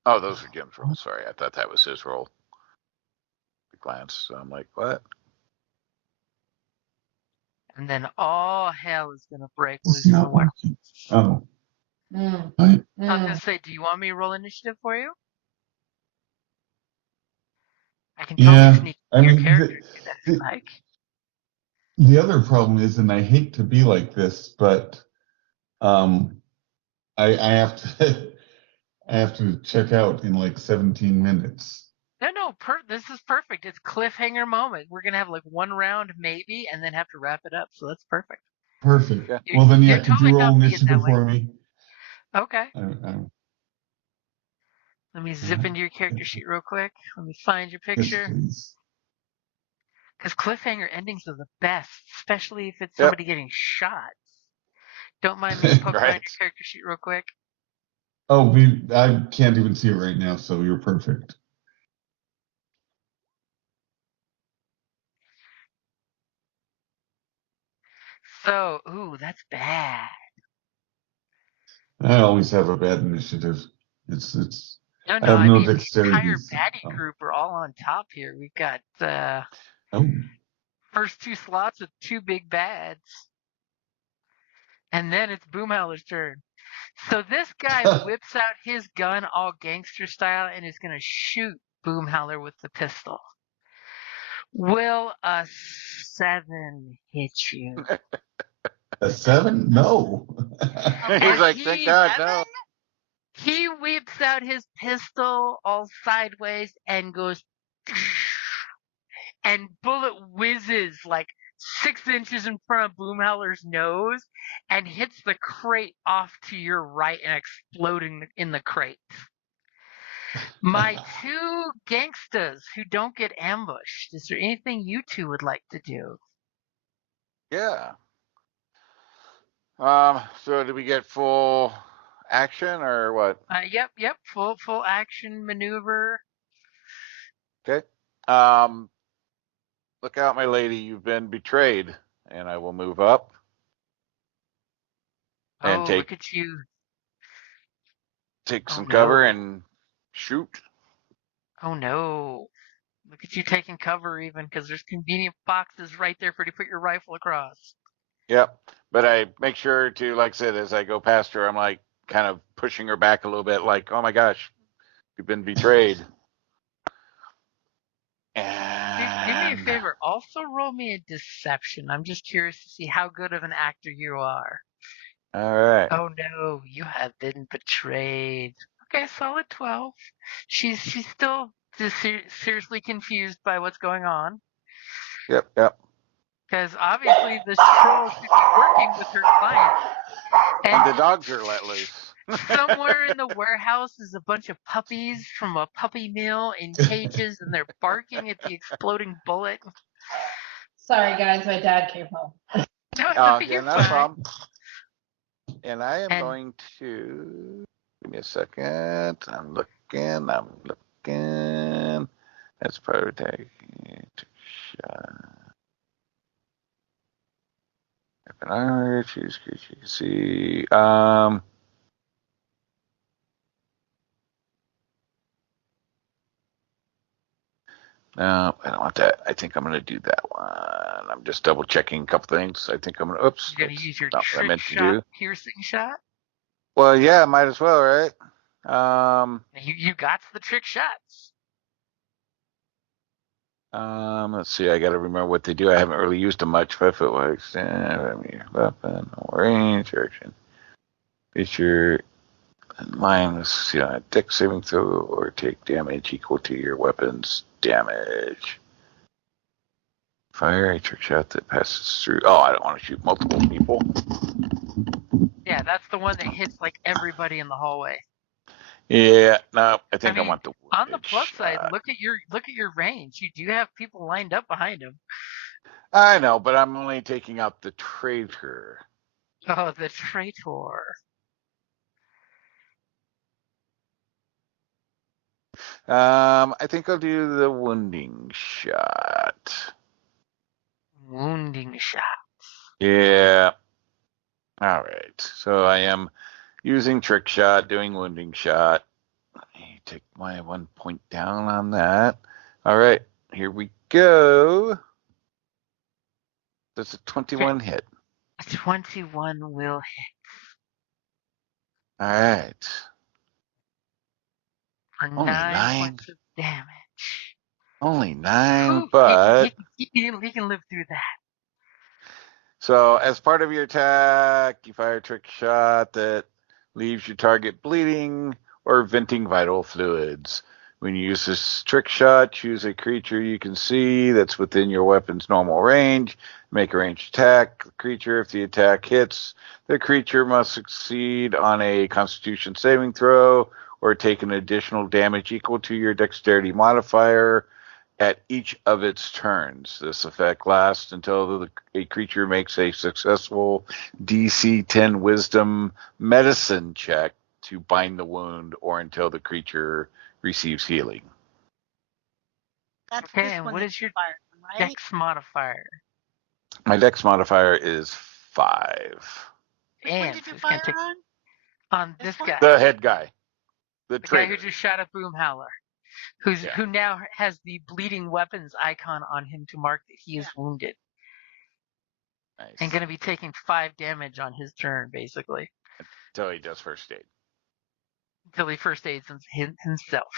Oh, those are Jim's rolls. Sorry, I thought that was his roll. Glance. So I'm like, what? And then all hell is gonna break It's loose not for what? working. Oh, Mm, I, I was mm. gonna say, do you want me to roll initiative for you? I can yeah. totally sneak I your mean, character if you the, like. the other problem is, and I hate to be like this, but I have to I have to check out in like 17 minutes. No, this is perfect. It's cliffhanger moment. We're gonna have like one round maybe, and then have to wrap it up. So that's perfect. Perfect. Yeah. Well, then, You're yeah, could totally you roll comfy in that initiative way. for me? Okay. I, Let me zip into your character sheet real quick. Let me find your yes, picture. please. Because cliffhanger endings are the best, especially if it's Yep. somebody getting shot. Don't mind me poking around Right. your character sheet real quick. Oh, I can't even see it right now, so you're perfect. So, ooh, that's bad. I always have a bad initiative. It's No, I have I no mean the dexterity. entire baddie group are all on top here. We've got Oh. first two slots with two big bads, and then it's Boomhowler's turn. So this guy whips out his gun all gangster style and is gonna shoot Boomhowler with the pistol. Will a 7 hit you? A 7? No. He's like, thank God, no. He whips out his pistol all sideways and goes, and bullet whizzes like 6 inches in front of Boomhowler's nose and hits the crate off to your right and exploding in the crate. My two gangstas who don't get ambushed, is there anything you two would like to do? Yeah. So did we get full action or what? Yep, full action maneuver. Okay. Look out, my lady, you've been betrayed. And I will move up. And Oh, look at you. take Oh, some cover no. and shoot. Oh, no. Look at you taking cover even, because there's convenient boxes right there for you to put your rifle across. Yep. But I make sure to, like I said, as I go past her, I'm like kind of pushing her back a little bit, like, oh my gosh, you've been betrayed. And Do me a favor. Also roll me a deception. I'm just curious to see how good of an actor you are. all right. Oh no, you have been betrayed. Okay, solid 12. She's still just seriously confused by what's going on. Yep. Because obviously this troll should be working with her client. And the dogs are let loose. Somewhere in the warehouse is a bunch of puppies from a puppy mill in cages, and they're barking at the exploding bullet. Sorry, guys, my dad came home. No, Yeah, you're no fine. problem. And I am going to give me a second. I'm looking. That's probably taking shot. Weapon armor, choose creature you can see. No, I don't want that. I think I'm going to do that one. I'm just double checking a couple things. I think I'm going to, oops. You're going to use your not what I trick meant to shot, do. piercing shot? Well, yeah, might as well, right? You got the trick shots. Let's see. I got to remember what they do. I haven't really used them much. 5 foot wide extend, weapon, range, action, feature, and mine. Let's see. A dex saving throw or take damage equal to your weapon's damage. Fire a trick shot that passes through. Oh, I don't want to shoot multiple people. Yeah, that's the one that hits like everybody in the hallway. Yeah, no, I think I mean, want the on the plus shot. side, look at your range. You do have people lined up behind him. I know, but I'm only taking out the traitor. Oh, the traitor. I think I'll do the wounding shot. Wounding shot. Yeah. All right. So I am using trick shot, doing wounding shot. Let me take my 1 point down on that. All right. Here we go. That's a 21 hit. A 21 will hit. All right. For Only 9 points of damage. Only 9, Whew, but he can live through that. so as part of your attack, you fire a trick shot that leaves your target bleeding or venting vital fluids. When you use this trick shot, choose a creature you can see that's within your weapon's normal range. Make a ranged attack. The creature, if the attack hits, the creature must succeed on a Constitution saving throw or take an additional damage equal to your dexterity modifier at each of its turns. This effect lasts until a creature makes a successful DC 10 Wisdom Medicine check to bind the wound or until the creature receives healing. That's Okay, this and one what that's is your fire, right? dex modifier? My dex modifier is 5. Which one And did you it's gonna fire take on? on This this one? guy. The head guy. The guy traitor. who just shot a boom howler. Who now has the bleeding weapons icon on him to mark that he is wounded. Nice. And gonna be taking 5 damage on his turn, basically. Until he does first aid. Until he first aids himself.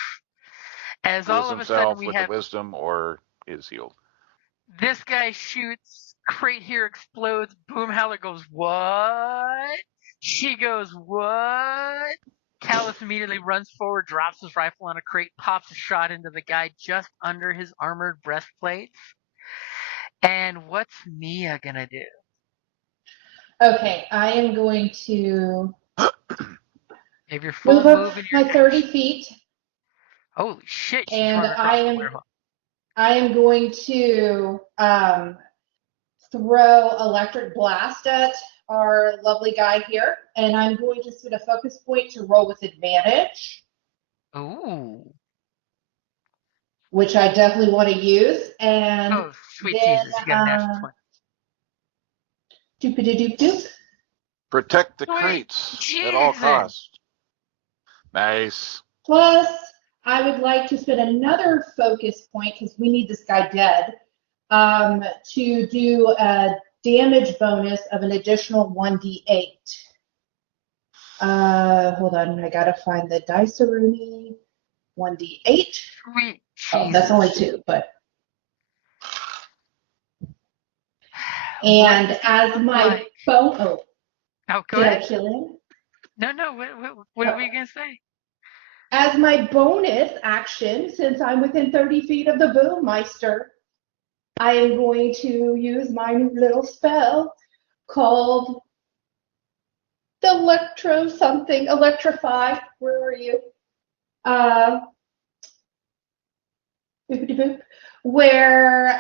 As Heals all of a sudden himself we with have the wisdom or is healed. this guy shoots, crate here explodes, boom howler goes, what? She goes, what? Callus immediately runs forward, drops his rifle on a crate, pops a shot into the guy just under his armored breastplates. And what's Mia gonna do? Okay, I am going to If you're full move up move in my your 30 feet, holy shit, she's and running across the warehouse. I am going to throw electric blast at our lovely guy here, and I'm going to spend a focus point to roll with advantage, Ooh. which I definitely want to use. And Oh, sweet then, Jesus, you got a natural 20. doop-a-doop-doop. Protect the Sweet crates at all Jesus. costs. Nice. Plus, I would like to spend another focus point, because we need this guy dead, to do a damage bonus of an additional 1d8. Hold on, I gotta find the dice-a-rooney. 1d8. Sweet Oh, Jesus. that's only 2, but. And as my go did ahead. I kill him? No, what were you going to say? As my bonus action, since I'm within 30 feet of the Boommeister, I am going to use my little spell called the Electrify. Where are you? Where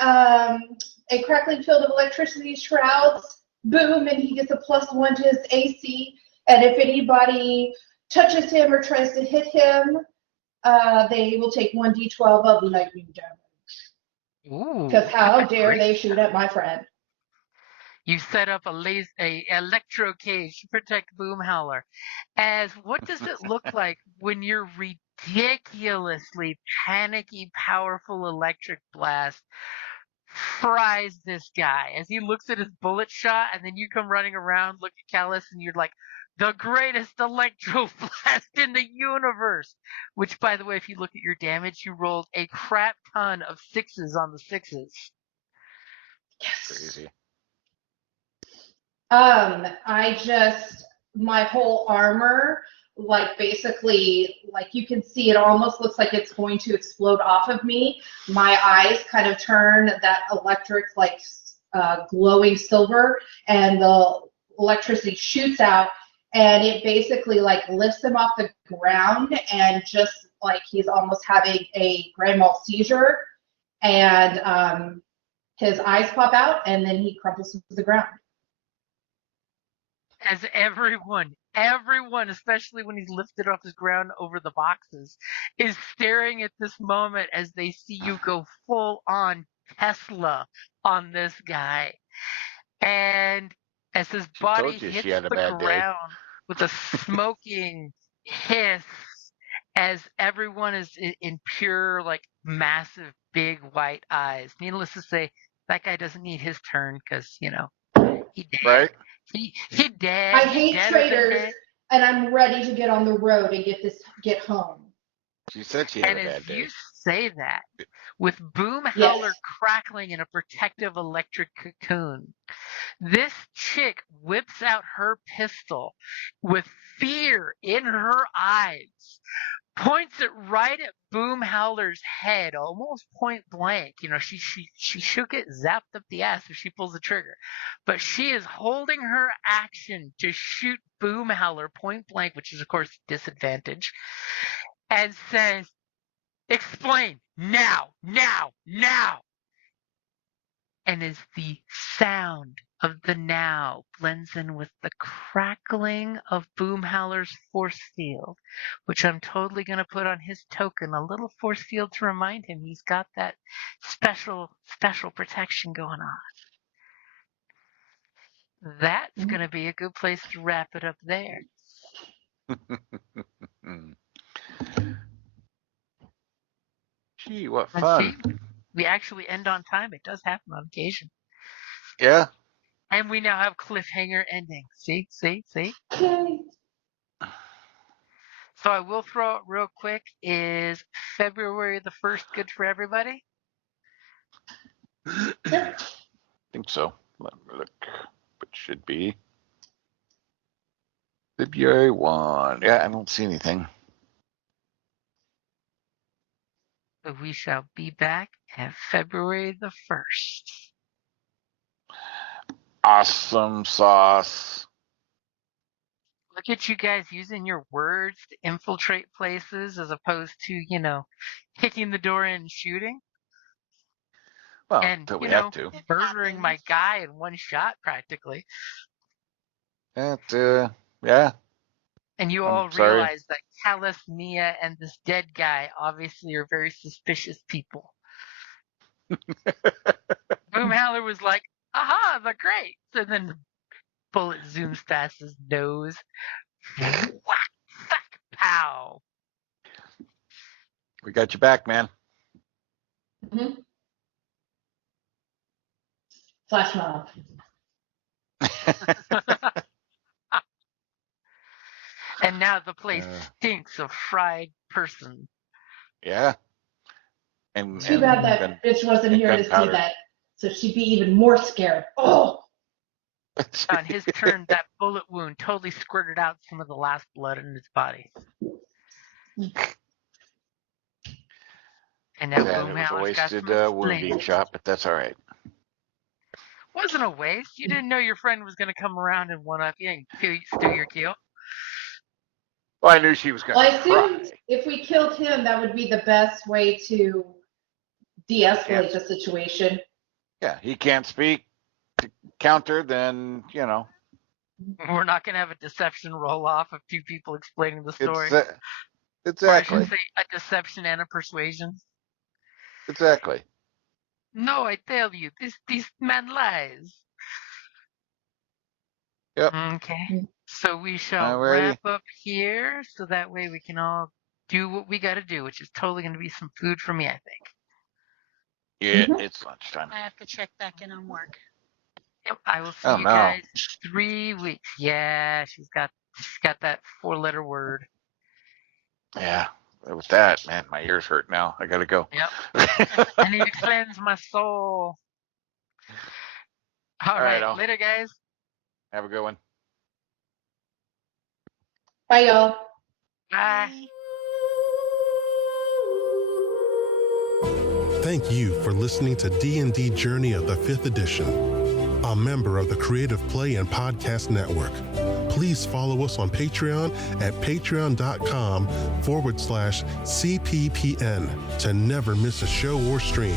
a crackling field of electricity shrouds Boom, and he gets a +1 to his AC. And if anybody touches him or tries to hit him, they will take 1d12 of lightning damage. Ooh. Because how dare they shoot at my friend? You set up a electro cage to protect Boom Howler. As what does it look like when your ridiculously panicky, powerful electric blast fries this guy as he looks at his bullet shot, and then you come running around, look at Callus, and you're like, the greatest electroblast in the universe. Which, by the way, if you look at your damage, you rolled a crap ton of 6s on the 6s. Crazy. My whole armor, like basically, like you can see it almost looks like it's going to explode off of me. My eyes kind of turn that electric, like glowing silver, and the electricity shoots out, and it basically like lifts him off the ground, and just like he's almost having a grand mal seizure, and his eyes pop out, and then he crumples to the ground. As everyone, especially when he's lifted off his ground over the boxes, is staring at this moment as they see you go full on Tesla on this guy. And as his body hits the ground with a smoking hiss, as everyone is in pure, like, massive, big white eyes. Needless to say, that guy doesn't need his turn because, he dead. Right? He dead. I hate traitors, and I'm ready to get on the road and get home. She said she had and a bad as day. you say that, with Boom Howler crackling in a protective electric cocoon, this chick whips out her pistol with fear in her eyes, points it right at Boom Howler's head, almost point blank. She shook it, zapped up the ass if she pulls the trigger. But she is holding her action to shoot Boom Howler point blank, which is, of course, disadvantage, and says, "Explain, now, now, now!" And as the sound of the now blends in with the crackling of Boom Howler's force field, which I'm totally going to put on his token, a little force field to remind him he's got that special protection going on. That's going to be a good place to wrap it up there. Gee, what fun. See, we actually end on time. It does happen on occasion. Yeah. And we now have cliffhanger ending. See? Okay. So I will throw it real quick. Is February the 1st good for everybody? I think so. Let me look. It should be February 1. Yeah, I don't see anything. So we shall be back at February the 1st. Awesome sauce. Look at you guys using your words to infiltrate places as opposed to, kicking the door in and shooting. Well, and, until we have to. murdering my guy in one shot practically. Yeah. And you all realize that Callus, Mia, and this dead guy obviously are very suspicious people. Boom Howler was like, "Aha, they're great." So then the bullet zooms past his nose. Whack, fuck, pow. We got you back, man. Mm-hmm. Flash mob. And now the place stinks of fried person. Yeah. Too bad that bitch wasn't here to see that, so she'd be even more scared. Oh! On his turn, that bullet wound totally squirted out some of the last blood in his body. And now Boom Howler's got some it was a wasted wounding shot, but that's all right. Wasn't a waste. You didn't know your friend was going to come around and one-up you and steal your kill. Well, I knew she was going to I assumed if we killed him, that would be the best way to de-escalate the situation. Yeah, he can't speak to counter, then, We're not going to have a deception roll-off of two people explaining the story. Exactly. Or I should say a deception and a persuasion. Exactly. No, I tell you, this man lies. Yep. Okay. So we shall wrap up here, so that way we can all do what we got to do, which is totally going to be some food for me, I think. Yeah, it's lunchtime. I have to check back in on work. Yep, I will see you guys 3 weeks. Yeah, she's got It's got that 4-letter word. Yeah. With that, man, my ears hurt now. I gotta go. Yep. I need to cleanse my soul. All right. Later, guys. Have a good one. Bye, y'all. Bye. Thank you for listening to D&D Journey of the 5th Edition, a member of the Creative Play and Podcast Network. Please follow us on Patreon at patreon.com/CPPN to never miss a show or stream.